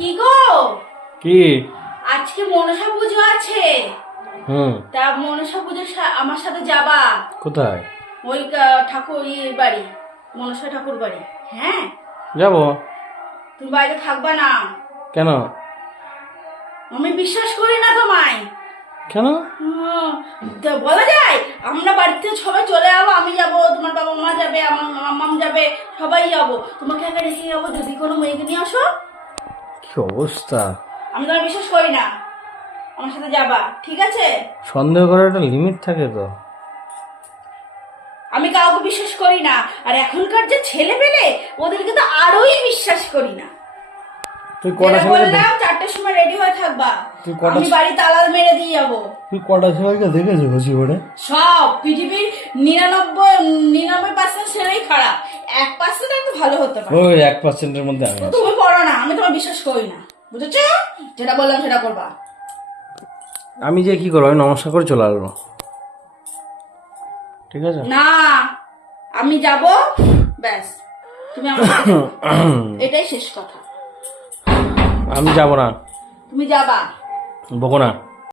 কি গো? কি? আজকে মনসা পুজো আছে। তা মনসা পুজো আমার সাথে যাবা? কোথায়? ওই ঠাকুর বাড়ি, মনসা ঠাকুর বাড়ি। হ্যাঁ যাব। তুমি বাড়িতে থাকবা না? কেন? আমি বিশ্বাস করি না তোমায়। কেন? বলা যায় আমরা বাড়িতে সবাই চলে যাবো, আমি যাবো, তোমার বাবা মা যাবে, আমার মাম যাবে, সবাই যাবো, তোমাকে একা রেখে যাবো। যদি কোনো মেয়েকে নিয়ে আসো। কি অবস্থা! আমি তোমার বিশ্বাস করি না, আমার সাথে যাবা, ঠিক আছে? সন্দেহ করার একটা লিমিট থাকে তো। আমি কাউকে বিশ্বাস করি না, আর এখনকার যে ছেলে পেলে ওদেরকে তো আরোই বিশ্বাস করি না। তুই কটা ছেলেকে 4টার সময় রেডি হয়ে থাকবা, তুই কটা আমি বাড়ি তালা মেরে দিয়ে যাবো। তুই কটা ছেলেকে দেখেছো জীবনে? সব পৃথিবীর 99% ছেলেই খারাপ, 1% একটু ভালো হতে পারে। ওই 1%-এর মধ্যে আমি আছি। তুমি পড়ো না, আমি তোমার বিশ্বাস করি না, বুঝেছো? যেটা বললাম সেটা করবা। আমি যে কি করবো, আমি নমস্কার করে চলে আসবো, ঠিক আছে? না, আমি যাব, ব্যাস, তুমি আমার সাথে যাবা। এটাই শেষ কথা। আমি যাব না। তুমি যাবা। বকো না।